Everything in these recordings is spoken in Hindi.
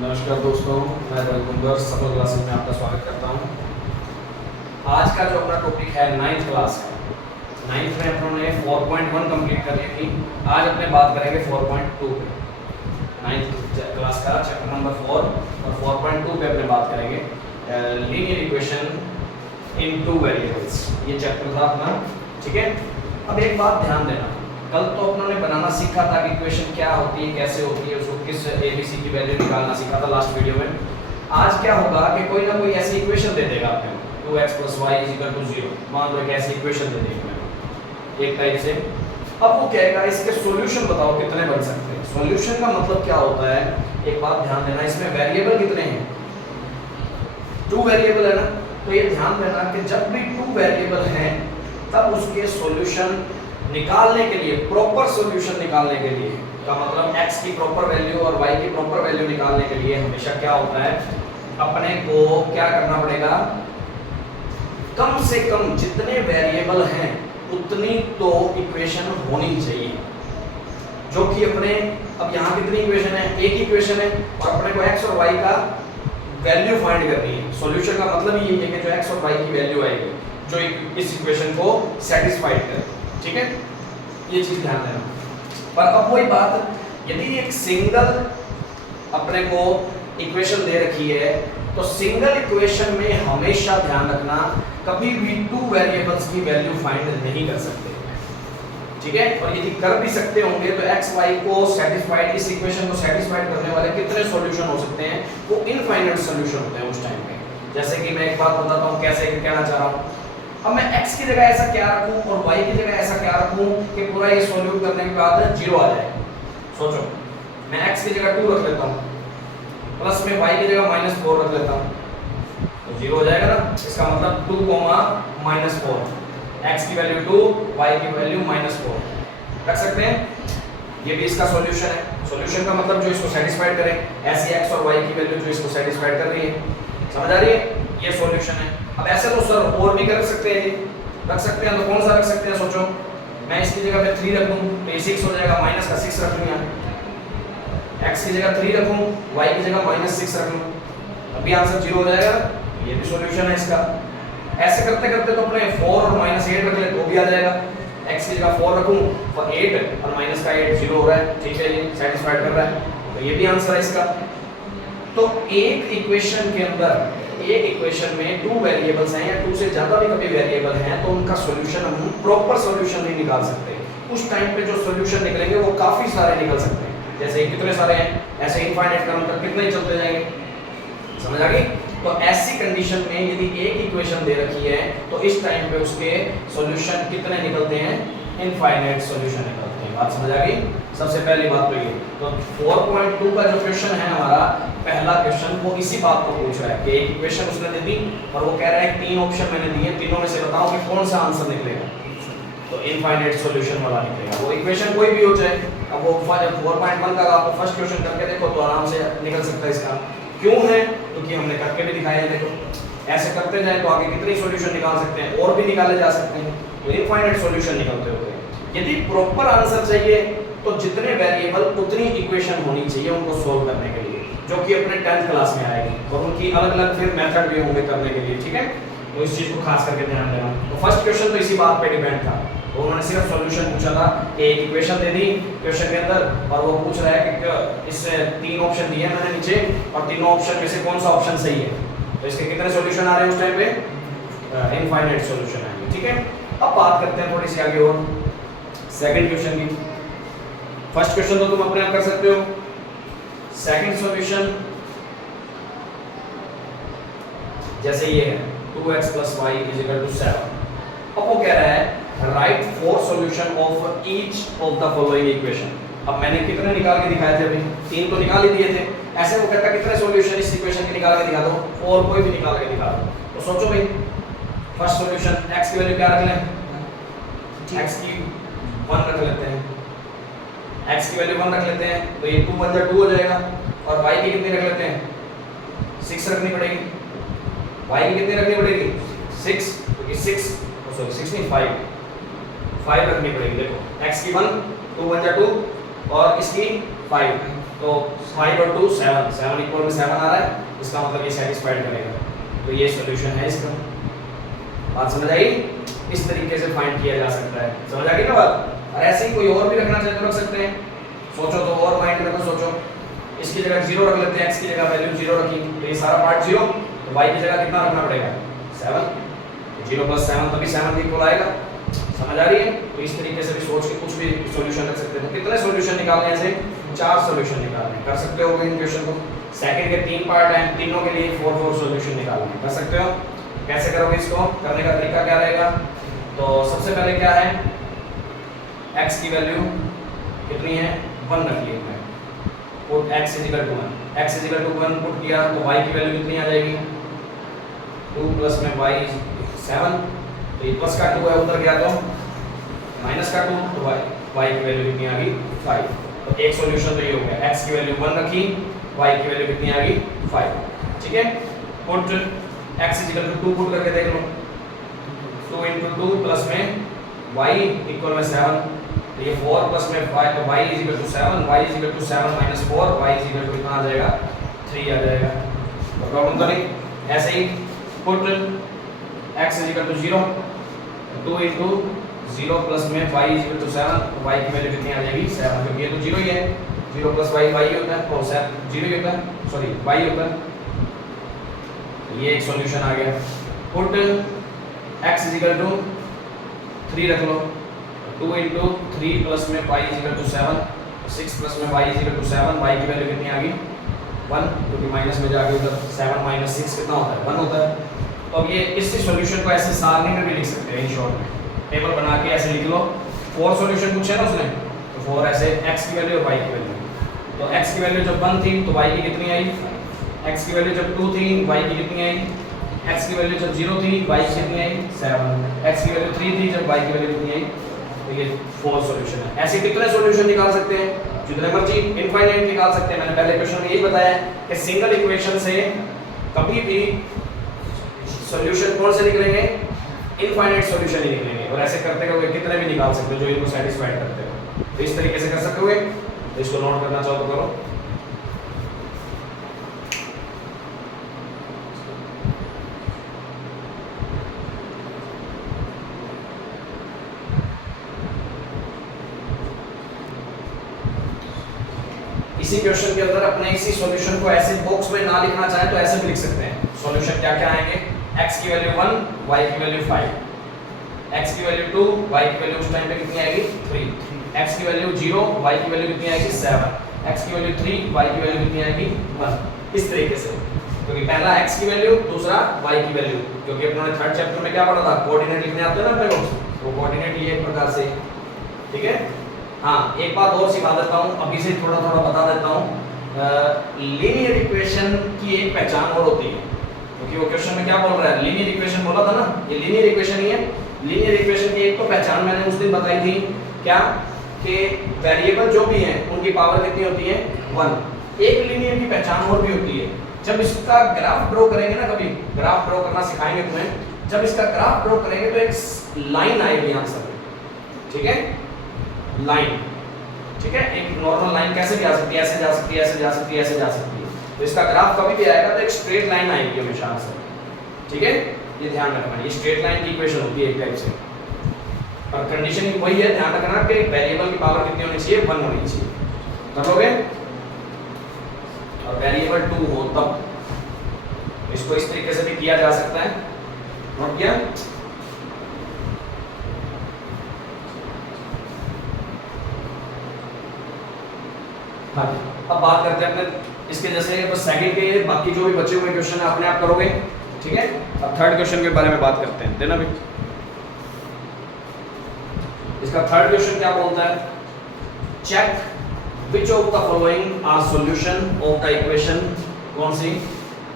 नमस्कार दोस्तों, मैं रविकुंदर सफल क्लासेस में आपका स्वागत करता हूं। आज का जो अपना टॉपिक है 9th क्लास है। 9th में अपनों 4.1 कंप्लीट कर ली थी। आज अपने बात करेंगे 4.2 पे। 9th क्लास का चैप्टर नंबर 4 और 4.2 पे अपने बात करेंगे linear equation in two variables. ये चैप्टर था अपना, ठीक है। अब एक बात ध्यान देना, कल तो अपनों ने बनाना सीखा था कि इक्वेशन क्या होती है, कैसे होती है, उसको किस एबीसी की वैल्यू निकालना सीखा था लास्ट वीडियो में। आज क्या होगा कि कोई ना कोई ऐसी इक्वेशन दे देगा आपने, 2x + y = 0। मान लो एक ऐसी इक्वेशन दे देगी एक टाइप से। अब वो कहेगा इसके सॉल्यूशन बताओ कितने बन सकते हैं। सॉल्यूशन का मतलब क्या होता है, एक बात ध्यान देना, इसमें वेरिएबल कितने हैं, 2 वेरिएबल है ना। तो ये ध्यान देना कि जब भी 2 वेरिएबल हैं तब उसके सॉल्यूशन निकालने के लिए, प्रॉपर सॉल्यूशन निकालने के लिए, का मतलब x की प्रॉपर वैल्यू और y की प्रॉपर वैल्यू निकालने के लिए हमेशा क्या होता है, अपने को क्या करना पड़ेगा, कम से कम जितने वेरिएबल हैं उतनी तो इक्वेशन होनी चाहिए। जो कि अपने अब यहाँ कितनी इक्वेशन है, एक इक्वेशन है और अपने को x और y का वैल्यू फाइंड करनी है। सॉल्यूशन का मतलब ये है कि जो x और y की वैल्यू आएगी जो इस इक्वेशन को सेटिस्फाइड करे, ठीक है। ये चीज ध्यान देना। पर अब वही बात, यदि एक सिंगल अपने को इक्वेशन दे रखी है तो सिंगल इक्वेशन में हमेशा ध्यान रखना कभी भी 2 वेरिएबल्स की वैल्यू फाइंड नहीं कर सकते, ठीक है। और यदि कर भी सकते होंगे तो x y को सेटिस्फाइड, इस इक्वेशन को सेटिस्फाइड करने वाले कितने सॉल्यूशन हो सकते हैं, वो इनफाइनाइट सॉल्यूशन होते हैं उस टाइम पे। जैसे कि मैं एक बात बताता हूँ कैसे कहना चाह रहा हूँ। अब मैं x की जगह ऐसा क्या रखूं और y की जगह ऐसा क्या रखूं कि पूरा ये सॉल्यूट करने के बाद 0 आ जाए। सोचो, मैं x की जगह 2 रख लेता हूं, प्लस में y की जगह -4 रख लेता हूं, तो 0 हो जाएगा ना। इसका मतलब 2, -4, x की वैल्यू 2, y की वैल्यू -4 रख सकते हैं। ये भी इसका सॉल्यूशन है। सॉल्यूशन का मतलब जो इसको सेटिस्फाइड करे, ऐसी x और y की वैल्यू जो इसको सेटिस्फाइड कर रही है, समझ आ रही है, ये सॉल्यूशन है। अब ऐसे तो सर और भी कर सकते हैं, रख सकते हैं, तो कौन सा रख सकते हैं, सोचो। मैं इसकी जगह पे 3 रख दूं तो ये 6 हो जाएगा, माइनस का 6 रख लूं यहाँ, x की जगह 3 रखूं, y की जगह -6 रख लूं, अभी आंसर 0 हो जाएगा। ये भी सॉल्यूशन है इसका। ऐसे करते करते तो अपने 4 और -8 रख ले तो भी आ जाएगा। x की जगह 4 रखूं और 8 और माइनस का 8 0 हो रहा है, ठीक है, ये सेटिस्फाइड कर रहा है, तो ये भी आंसर है इसका। तो एक इक्वेशन के अंदर, एक इक्वेशन में 2 वेरिएबल्स हैं या 2 से ज्यादा भी कभी वेरिएबल हैं तो उनका सॉल्यूशन हम प्रॉपर सॉल्यूशन नहीं निकाल सकते। उस टाइम पे जो सॉल्यूशन निकलेंगे वो काफी सारे निकल सकते हैं। जैसे कितने सारे हैं, ऐसे इनफाइनाइट क्रम तक कितने ही चलते जाएंगे, समझ आ गई। तो ऐसी कंडीशन में यदि एक इक्वेशन दे रखी है तो इस टाइम पे उसके सॉल्यूशन कितने निकलते हैं, इनफाइनाइट सॉल्यूशन निकलते हैं। बात समझ आ गई। सबसे पहली बात तो ये, तो 4.2 का जो क्वेश्चन है हमारा, पहला क्वेश्चन वो इसी बात को पूछ रहा है कि एक इक्वेशन उसने दे दी और वो कह रहा है 3 ऑप्शन मैंने दिए, तीनों में से बताओ कि कौन सा आंसर निकलेगा, तो इनफाइनाइट सॉल्यूशन वाला निकलेगा। वो इक्वेशन कोई भी हो जाए, अब वो 4.1 का आपको फर्स्ट क्वेश्चन करके देखो तो आराम से निकल सकता है इसका। क्यों है, क्योंकि हमने करके भी दिखाया है। देखो ऐसे करते जाए तो आगे कितनी सॉल्यूशन निकाल सकते हैं, और भी निकाले जा सकते हैं, तो इनफाइनाइट सॉल्यूशन निकलते होते हैं। यदि प्रॉपर आंसर चाहिए तो जितने वेरिएबल उतनी इक्वेशन होनी चाहिए उनको सोल्व करने के लिए, जो कि अपने 10th क्लास में आएगी, और उनकी अलग अलग फिर मेथड भी होंगे करने के लिए, ठीक है। तो इस चीज को खास करके ध्यान देना। तो फर्स्ट क्वेश्चन तो इसी बात पे डिपेंड था, तो उन्होंने सिर्फ सॉल्यूशन पूछा था कि एक इक्वेशन दे दी क्वेश्चन के अंदर, और वो पूछ रहा है कि इससे 3 ऑप्शन दिए मैंने नीचे और तीनों ऑप्शन में से कौन सा ऑप्शन सही है, तो इसके कितने सॉल्यूशन आ रहे हैं उस टाइम पे, इनफाइनाइट सॉल्यूशन आएंगे, ठीक है। अब बात करते हैं थोड़ी सी आगे और सेकंड क्वेश्चन की। फर्स्ट क्वेश्चन तो तुम अपने आप कर सकते हो, सेकंड सॉल्यूशन जैसे ये है 2x + y = 7। अब वो कह रहा है right 4 solution of each of the following equation. अब मैंने कितने निकाल के दिखाए थे, अभी 3 तो निकाल ही दिए थे। ऐसे वो कहता है कितने सॉल्यूशन इस इक्वेशन के निकाल के दिखा दो, और कोई भी निकाल के दिखा दो। तो सोचो भाई, फर्स्ट सॉल्यूशन x की वैल्यू क्या रख लें, x की 1 रख लेते हैं, x की वैल्यू 1 रख लेते हैं, तो ये 2 × 2 हो जाएगा, और y की कितनी रख लेते हैं, 6 रखनी पड़ेगी। y की कितनी रखनी पड़ेगी, 6, क्योंकि 6 नहीं 5 रखनी पड़ेगी। देखो x की 1, 2 × 2 और इसकी 5, तो 5 और 2 7, 7 इक्वल में 7 आ रहा है, इसका मतलब ये सेटिस्फाइड करेगा, तो ये सॉल्यूशन है इसका। बात समझ आई? इस तरीके से फाइंड किया जा सकता है, समझ आ गई ना बात? और ऐसे ही कोई और भी रखना चाहे तो रख सकते हैं, सोचो तो और माइंड में तो सोचो, इसकी जगह 0 रख लेते हैं, x की जगह वैल्यू 0 रखी, तो ये सारा पार्ट 0, तो y की जगह कितना रखना पड़ेगा 7, 0 + 7 तभी 7 के इक्वल आएगा, समझ आ रही है? तो इस तरीके से भी सोच के कुछ भी सॉल्यूशन रख सकते हैं। तो कितने सॉल्यूशन निकालने हैं ऐसे? 4 सॉल्यूशन निकालने हैं, कर सकते हो इन क्वेश्चन को। सेकंड के 3 पार्ट हैं, तीनों के लिए 4 सॉल्यूशन निकालने हैं, कर सकते हो। कैसे करोगे इसको? करने का तरीका क्या रहेगा? तो सबसे पहले क्या है, x की वैल्यू कितनी है 1 रख ली है, पुट x = 1, x = 1 पुट किया तो y की वैल्यू कितनी आ जाएगी 2 प्लस में y 7, तो ये प्लस का 2 है उधर गया तो माइनस का 2, तो y की वैल्यू कितनी आ गई 5। तो एक सॉल्यूशन तो ये हो गया, x की वैल्यू 1 रखी, y की वैल्यू कितनी आ गई 5, ठीक है। पुट x = 2 पुट करके देख लो, 2 × 2 प्लस में y इक्वल में 7, तो ये 4 प्लस में 5, तो y = 7, y = 7 - 4, y = कितना आ जाएगा 3 आ जाएगा, तो प्रॉब्लम तो नहीं। ऐसे ही पुट x = 0, 2 × 0 प्लस में y = 7, तो y की वैल्यू कितनी आ जाएगी 7, क्योंकि ये तो 0 ही है, 0 + y y होता है, और 7 0 ही होता है, सॉरी y होता है, तो ये एक सॉल्यूशन आ गया। पुट x = 3 रख लो, 2 × 3 प्लस में y = 7, 6 प्लस में y = 7, y की वैल्यू कितनी आ गई 1, क्योंकि माइनस में जाके उधर 7 - 6 कितना होता है 1 होता है। तो अब ये इस सॉल्यूशन को ऐसे सारणी में भी लिख सकते हैं, इन शॉर्ट में टेबल बना के ऐसे लिख लो, 4 सॉल्यूशन पूछे ना उसने, तो 4 ऐसे x की वैल्यू और y की वैल्यू, तो x की वैल्यू जब 1 थी तो y की कितनी आई, x की वैल्यू जब 2 थी y की कितनी आई, x की वैल्यू जब 0 थी y की कितनी आई 7, x की वैल्यू 3 थी जब y की वैल्यू कितनी आई, तो ये 4 सॉल्यूशन है। ऐसे कितने सॉल्यूशन निकाल सकते हैं, जितने मर्जी इनफाइनाइट निकाल सकते हैं। मैंने पहले क्वेश्चन में यही बताया कि सिंगल इक्वेशन से कभी भी सॉल्यूशन कौन से निकलेंगे, इनफाइनाइट सॉल्यूशन ही निकलेंगे, और ऐसे करते हुए कितने भी निकाल सकते हो जो इनको सेटिस्फाइड करते हो, तो इस तरीके से कर सकते हो। तो इसको नोट करना चाहो तो करो। इसी क्वेश्चन के अंदर अपने इसी सॉल्यूशन को ऐसे बॉक्स में ना लिखना चाहे तो ऐसे भी लिख सकते हैं। सॉल्यूशन क्या क्या आएंगे, x की वैल्यू 1, y की वैल्यू 5, x की वैल्यू 2, y की वैल्यू उस टाइम पे कितनी आएगी 3, x की वैल्यू 0, y की वैल्यू कितनी आएगी 7, x की वैल्यू 3, y की वैल्यू कितनी आएगी 1। इस तरीके से, क्योंकि पहला x की वैल्यू, दूसरा y की वैल्यू, क्योंकि अपने थर्ड चैप्टर में क्या पढ़ा था, कोऑर्डिनेट लिखने आते हैं ना अपने को, वो कोऑर्डिनेट ये एक प्रकार से, ठीक है। हाँ, एक बात और सिखा देता हूँ, अभी से थोड़ा थोड़ा बता देता हूँ। लीनियर इक्वेशन की एक पहचान और होती है, क्योंकि वो क्वेश्चन में क्या बोल रहा है, लीनियर इक्वेशन बोला था ना, ये लीनियर इक्वेशन ही है। लीनियर इक्वेशन की एक तो पहचान मैंने उस दिन बताई थी, क्या कि वेरिएबल जो भी हैं उनकी पावर कितनी होती है 1। एक लीनियर की पहचान और भी होती है, जब इसका ग्राफ ड्रॉ करेंगे ना, कभी ग्राफ ड्रॉ करना सिखाएंगे तुम्हें, जब इसका ग्राफ ड्रॉ करेंगे तो एक लाइन आएगी आंसर में, ठीक है, लाइन, ठीक है। एक नॉर्मल लाइन कैसे भी आ सकती है, ऐसे जा सकती है, ऐसे जा सकती है, ऐसे जा सकती है, तो इसका ग्राफ कभी भी आएगा तो एक स्ट्रेट लाइन आएगी हमेशा आंसर, ठीक है। ये ध्यान रखना, ये स्ट्रेट लाइन की इक्वेशन होती है एक टाइप से, और कंडीशन वही है, ध्यान रखना कि वेरिएबल की पावर कितनी होनी चाहिए 1 होनी चाहिए, तब हो गए, और वेरिएबल 2 हो तब। इसको इस तरीके से भी किया जा सकता है, नोट किया। हाँ, अब बात करते हैं अपने इसके जैसे बस सेकंड के, बाकी जो भी बचे हुए क्वेश्चन है अपने आप करोगे, ठीक है। अब थर्ड क्वेश्चन के बारे में बात करते हैं, देना भी। इसका थर्ड क्वेश्चन क्या बोलता है, check which of the following are solution of the equation, कौन सी,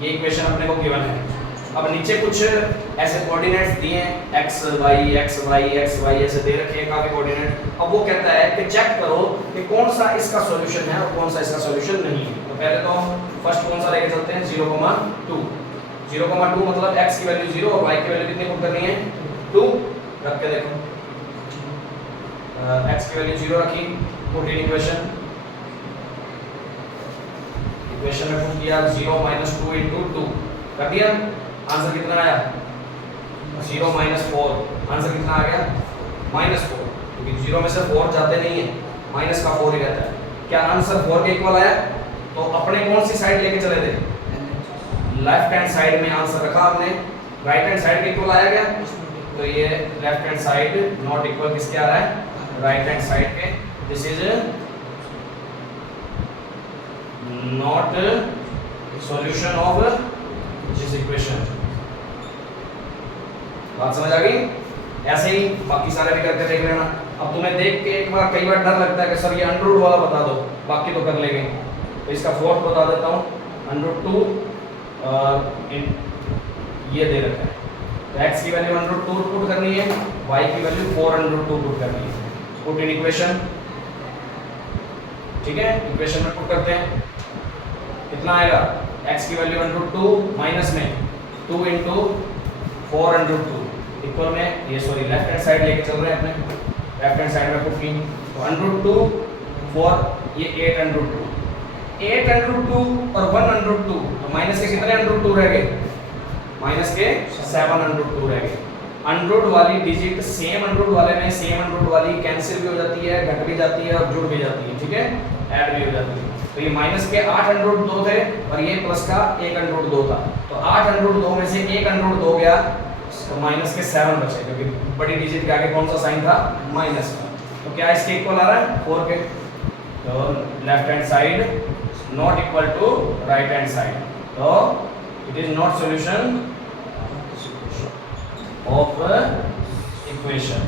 ये इक्वेशन अपने को गिवन है। अब नीचे कुछ ऐसे कोऑर्डिनेट्स दिए हैं, x y x y x y ऐसे दे रखे हैं काफी कोऑर्डिनेट। अब वो कहता है कि चेक करो कि कौन सा इसका सॉल्यूशन है और कौन सा इसका सॉल्यूशन नहीं है। तो पहले तो फर्स्ट कौन सा लेके चलते हैं, 0,2। 0,2 मतलब x की वैल्यू 0 और y की वैल्यू कितनी पुट करनी है 2, रख के देखो, x की वैल्यू 0 रखी, पुट इन इक्वेशन, किया 0 माइनस 2 इंटू 2 कर दिया। आंसर कितना आया 0 माइनस 4। आंसर कितना आ गया -4, क्योंकि 0 में से 4 जाते नहीं है, माइनस का 4 ही रहता है। क्या आंसर 4 के इक्वल आया? तो अपने कौन सी साइड लेके चले थे? लेफ्ट हैंड साइड में आंसर रखा हमने, राइट हैंड साइड के इक्वल आया क्या? तो ये left hand side not equal किसके आ रहा है? राइट हैंड साइड के। This is not solution of this equation. बात समझ आ गई? ऐसे ही बाकी सारे भी करके देख लेना। अब तुम्हें देख के एक बार कई बार डर लगता है कि सर ये अंडर रूट वाला बता दो, बाकी तो कर लेंगे। तो इसका फोर्थ बता देता हूँ, √2 ये दे रखा है, तो x की वैल्यू √2 पुट करनी है, y की वैल्यू 4√2 पुट करनी है। पुट इन इक्वेशन, ठीक है, इक्वेशन में पुट करते हैं। कितना आएगा? x की वैल्यू √2 माइनस में 2 इंटू 4√2 इक्वल में, ये सॉरी लेफ्ट हैंड साइड लेके चल रहे हैं अपने, लेफ्ट हैंड साइड में पुट की, तो √2 4 ये 8√2 और 1√2, तो माइनस के कितने √2 रह गए? माइनस के 7√2 रह गए। अनरूट वाली डिजिट सेम अनरूट वाले में सेम अनरूट वाली कैंसिल भी हो जाती है, घट भी जाती है और जुड़ भी जाती है, ठीक है, ऐड भी हो जाती है। तो ये माइनस के 8√2 थे और ये प्लस का 1√2 था, तो 8√2 में से 1√2 गया, तो माइनस के 7 बचे, क्योंकि बड़ी डिजिट के आगे कौन सा साइन था? माइनस का। तो क्या इसके इक्वल आ रहा है? 4 के। तो left hand side not equal to right hand side, तो it is not solution of equation.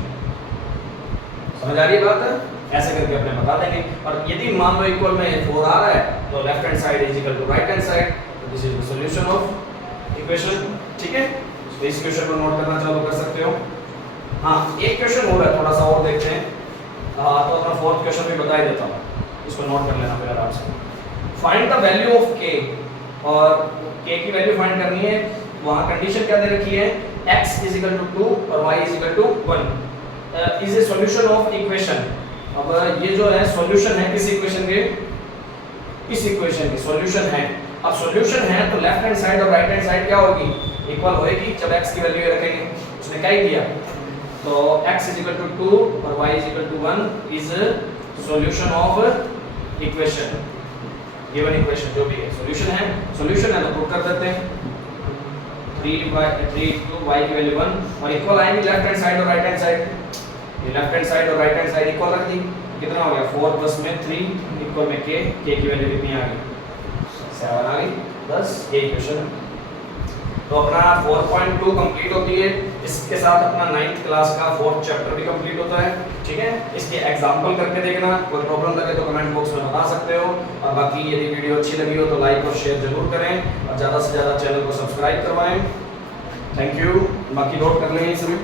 समझ आ रही है बात? ऐसे करके अपने बता देंगे। और यदि मान लो इक्वल में 4 आ रहा है, तो left hand side is equal to right hand side, तो this is the solution of equation, ठीक है। तो इस क्वेश्चन को नोट करना चालू कर सकते हो। हाँ, एक क्वेश्चन हो रहा है, थोड़ा सा और देखते हैं। तो अपना फोर्थ क्वेश्चन भी बता ही देता हूँ, इसको नोट कर लेना फिर आराम से। Find the value of k, और k की वैल्यू फाइंड करनी है। वहाँ कंडीशन क्या दे रखी है? x इज इक्वल टू 2 और y is equal to 1 is a solution of equation. अब ये जो है सॉल्यूशन है किस इक्वेशन के? इस इक्वेशन की सॉल्यूशन है। अब सॉल्यूशन है तो लेफ्ट हैंड साइड और राइट हैंड साइड क्या होगी? इक्वल होएगी जब x की वैल्यू ये रखेंगे। उसने क्या ही किया, तो x इज इक्वल टू 2 और y is equal to 1 is solution of equation, given equation जो भी है सॉल्यूशन है। सॉल्यूशन है तो प्रूव कर देते हैं। 3 to y की वैल्यू 1 और इक्वल आएंगे लेफ्ट हैंड साइड और राइट हैंड साइड। ये लेफ्ट हैंड साइड और राइट हैंड साइड इक्वल रख दी, कितना हो गया? 4 प्लस में 3 इक्वल में k की वैल्यू कितनी आ गई? 7 आ गई। बस ये इक्वेशन है। तो अपना 4.2 कंप्लीट होती है। इसके साथ अपना 9th क्लास का 4th चैप्टर भी कंप्लीट होता है, ठीक है। इसके एग्जांपल करके देखना, कोई प्रॉब्लम लगे तो कमेंट बॉक्स में बता सकते हो। और बाकी यदि वीडियो अच्छी लगी हो तो लाइक और शेयर जरूर करें और ज़्यादा से ज़्यादा चैनल को सब्सक्राइब करवाएं। Thank you. बाकी नोट कर लें ये सभी।